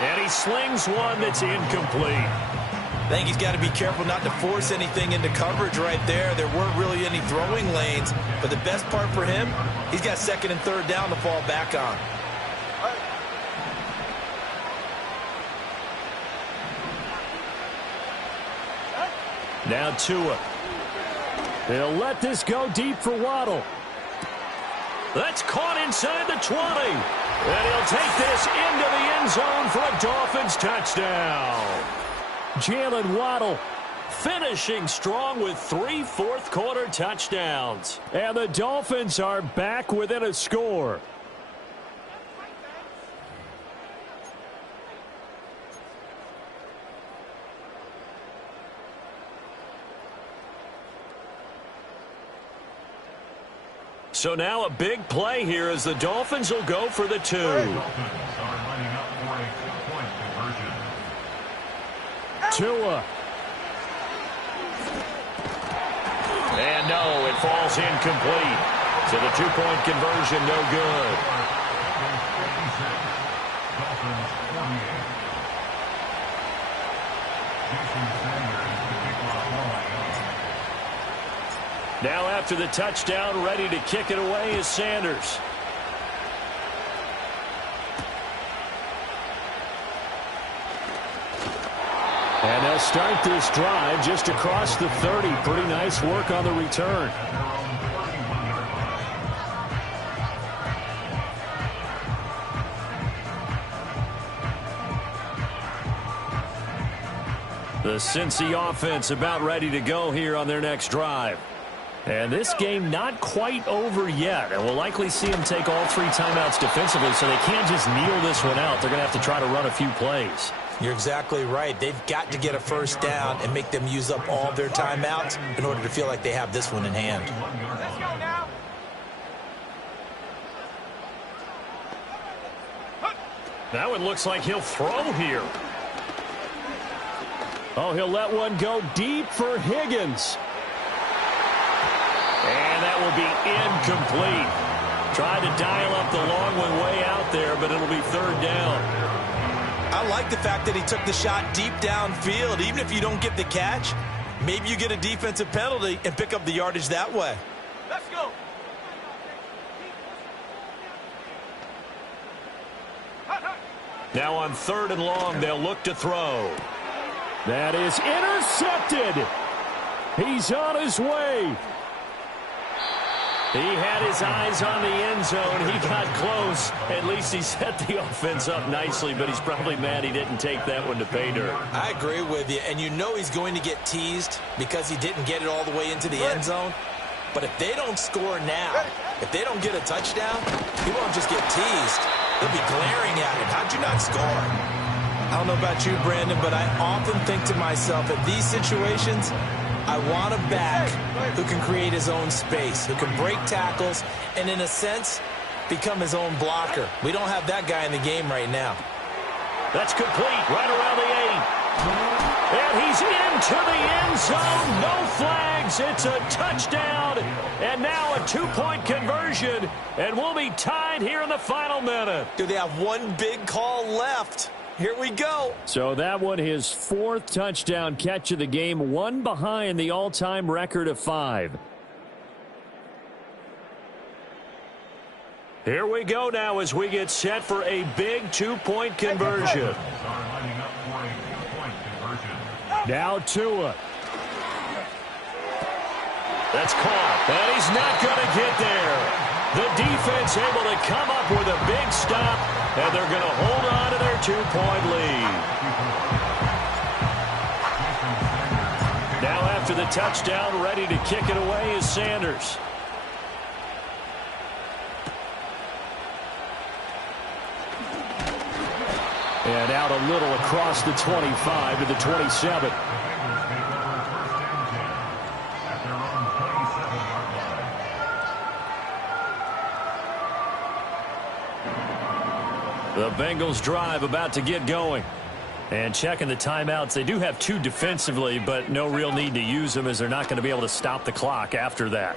And he slings one that's incomplete. I think he's got to be careful not to force anything into coverage right there. There weren't really any throwing lanes, but the best part for him, he's got second and third down to fall back on. Now Tua. He'll let this go deep for Waddle. That's caught inside the 20. And he'll take this into the end zone for a Dolphins touchdown. Jalen Waddle finishing strong with 3 fourth-quarter touchdowns. And the Dolphins are back within a score. So now a big play here as the Dolphins will go for the 2. Tua. And no, it falls incomplete. So the 2-point conversion no good. Now after the touchdown, ready to kick it away is Sanders. And they'll start this drive just across the 30. Pretty nice work on the return. The Cincy offense about ready to go here on their next drive. And this game not quite over yet. And we'll likely see them take all 3 timeouts defensively, so they can't just kneel this one out. They're going to have to try to run a few plays. You're exactly right. They've got to get a first down and make them use up all their timeouts in order to feel like they have this one in hand. Let's go now. That one looks like he'll throw here. Oh, he'll let one go deep for Higgins. And that will be incomplete. Tried to dial up the long one way out there, but it'll be third down. I like the fact that he took the shot deep downfield. Even if you don't get the catch, maybe you get a defensive penalty and pick up the yardage that way. Let's go. Now on 3rd and long, they'll look to throw. That is intercepted. He's on his way. He had his eyes on the end zone. He got close. At least he set the offense up nicely, but he's probably mad he didn't take that one to pay dirt. I agree with you, and you know he's going to get teased because he didn't get it all the way into the end zone. But if they don't score now, if they don't get a touchdown, he won't just get teased. They'll be glaring at him. How'd you not score? I don't know about you, Brandon, but I often think to myself, in these situations, I want a back who can create his own space, who can break tackles, and in a sense, become his own blocker. We don't have that guy in the game right now. That's complete, right around the 8. And he's into the end zone. No flags. It's a touchdown. And now a 2-point conversion. And we'll be tied here in the final minute. Do they have one big call left? Here we go. So that one, his 4th touchdown catch of the game, one behind the all-time record of 5. Here we go now as we get set for a big 2-point conversion. Now Tua. That's caught. And he's not going to get there. The defense able to come up with a big stop, and they're going to hold on to their 2-point lead. Now after the touchdown, ready to kick it away is Sanders. And out a little across the 25 to the 27. The Bengals drive about to get going. And checking the timeouts, they do have 2 defensively, but no real need to use them as they're not going to be able to stop the clock after that.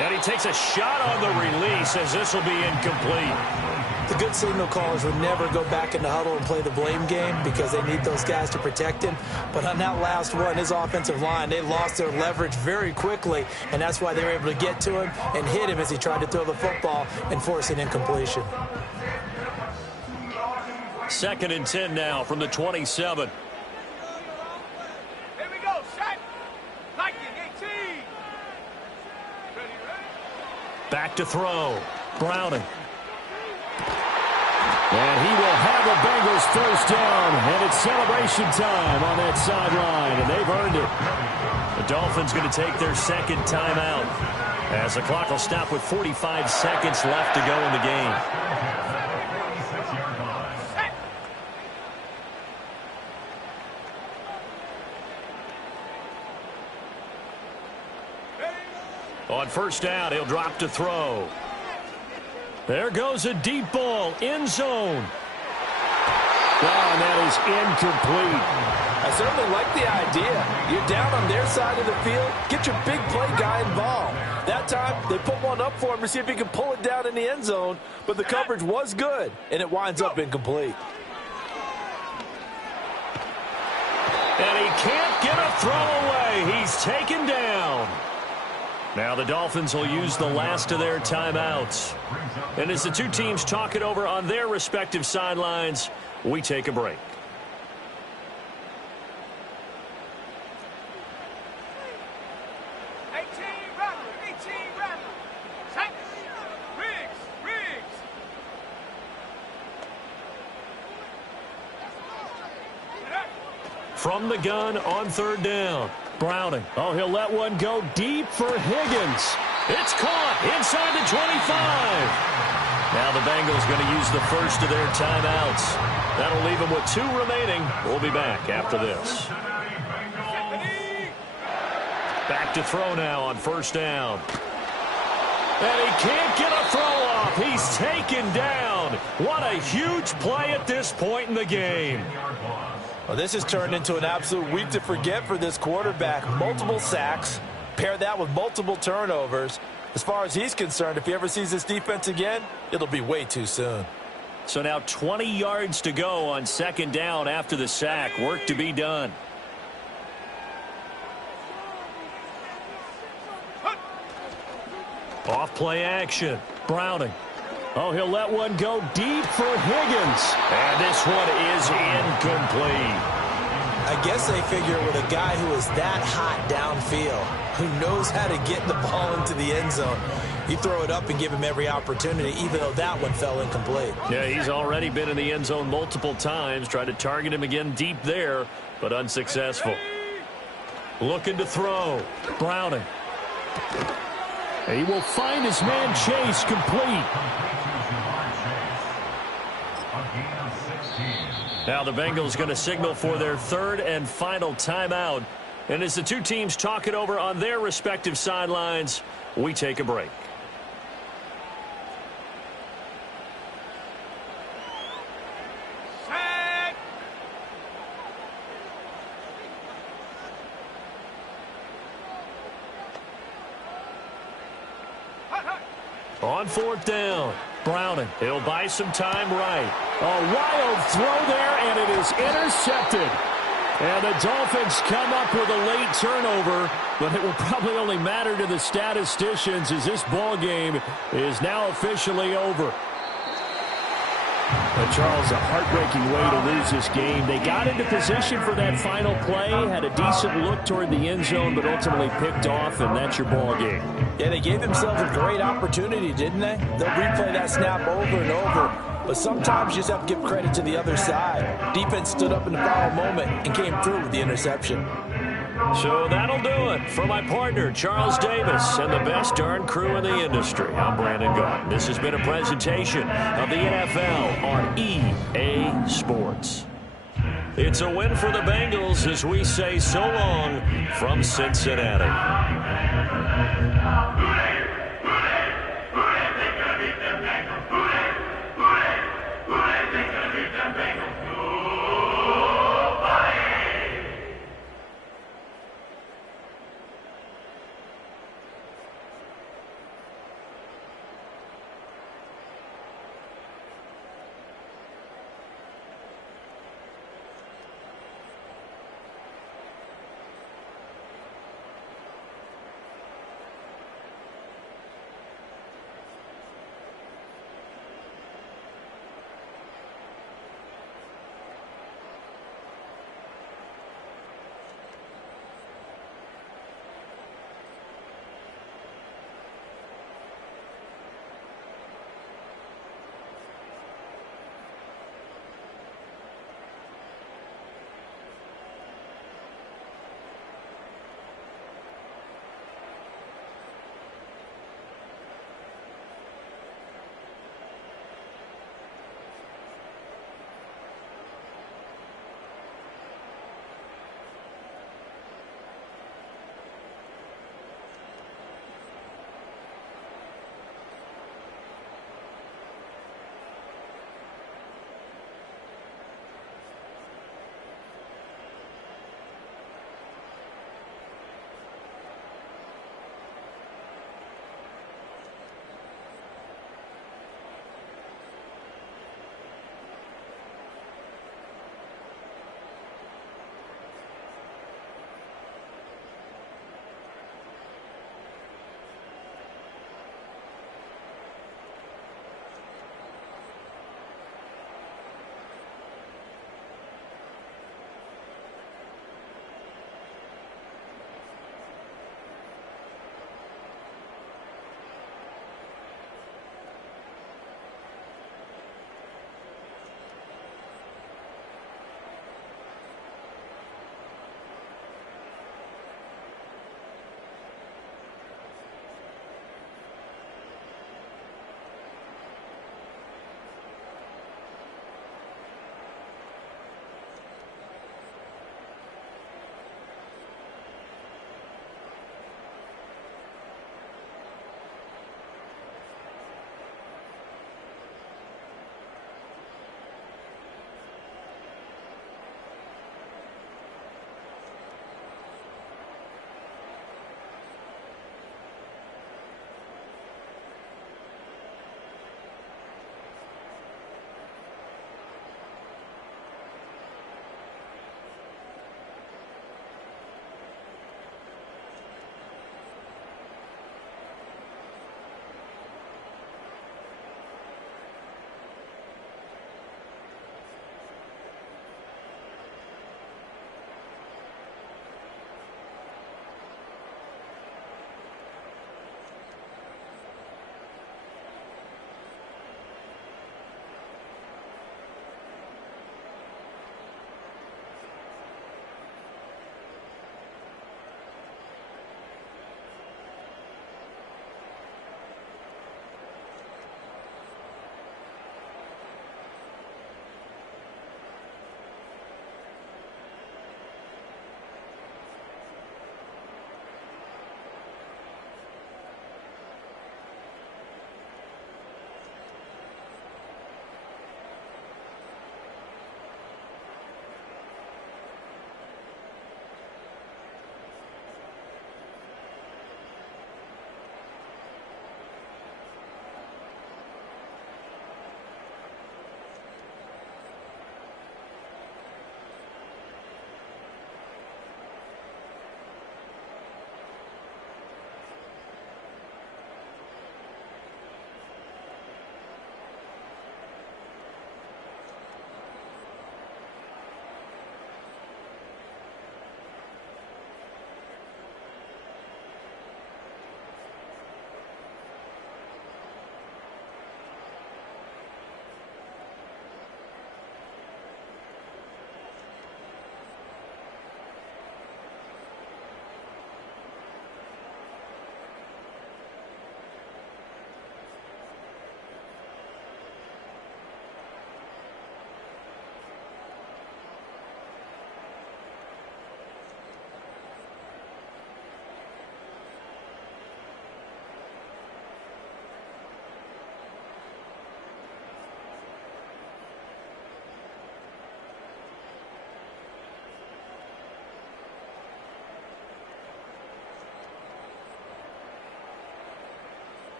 And he takes a shot on the release as this will be incomplete. The good signal callers would never go back in the huddle and play the blame game because they need those guys to protect him. But on that last one, his offensive line, they lost their leverage very quickly, and that's why they were able to get to him and hit him as he tried to throw the football and force an incompletion. 2nd and 10 now from the 27. Here we go, set. Lightning, 18. Ready. Back to throw. Browning. And he will have the Bengals first down, and it's celebration time on that sideline, and they've earned it. The Dolphins going to take their 2nd timeout as the clock will stop with 45 seconds left to go in the game. On first down, he'll drop to throw. There goes a deep ball, end zone. And that is incomplete. I certainly like the idea. You're down on their side of the field. Get your big play guy involved. That time, they put one up for him to see if he can pull it down in the end zone. But the coverage was good, and it winds up incomplete. And he can't get a throw away. He's taken down. Now the Dolphins will use the last of their timeouts. And as the two teams talk it over on their respective sidelines, we take a break. From the gun on 3rd down. Browning. Oh, he'll let one go deep for Higgins. It's caught inside the 25. Now the Bengals going to use the first of their timeouts. That'll leave them with 2 remaining. We'll be back after this. Back to throw now on 1st down. And he can't get a throw off. He's taken down. What a huge play at this point in the game. Well, this has turned into an absolute week to forget for this quarterback. Multiple sacks, pair that with multiple turnovers. As far as he's concerned, if he ever sees this defense again, it'll be way too soon. So now 20 yards to go on 2nd down after the sack. Work to be done. Off play action. Browning. Oh, he'll let one go deep for Higgins. And this one is incomplete. I guess they figure with a guy who is that hot downfield, who knows how to get the ball into the end zone, you throw it up and give him every opportunity, even though that one fell incomplete. Yeah, he's already been in the end zone multiple times. Tried to target him again deep there, but unsuccessful. Looking to throw. Browning. He will find his man Chase complete. Now the Bengals going to signal for their 3rd and final timeout. And as the two teams talk it over on their respective sidelines, we take a break. On 4th down, Browning. He'll buy some time right. A wild throw there, and it is intercepted. And the Dolphins come up with a late turnover, but it will probably only matter to the statisticians as this ball game is now officially over. But Charles, a heartbreaking way to lose this game. They got into position for that final play, had a decent look toward the end zone, but ultimately picked off, and that's your ball game. Yeah, they gave themselves a great opportunity, didn't they? They'll replay that snap over and over. But sometimes you just have to give credit to the other side. Defense stood up in the final moment and came through with the interception. So that'll do it for my partner, Charles Davis, and the best darn crew in the industry. I'm Brandon Gaudin. This has been a presentation of the NFL on EA Sports. It's a win for the Bengals as we say so long from Cincinnati.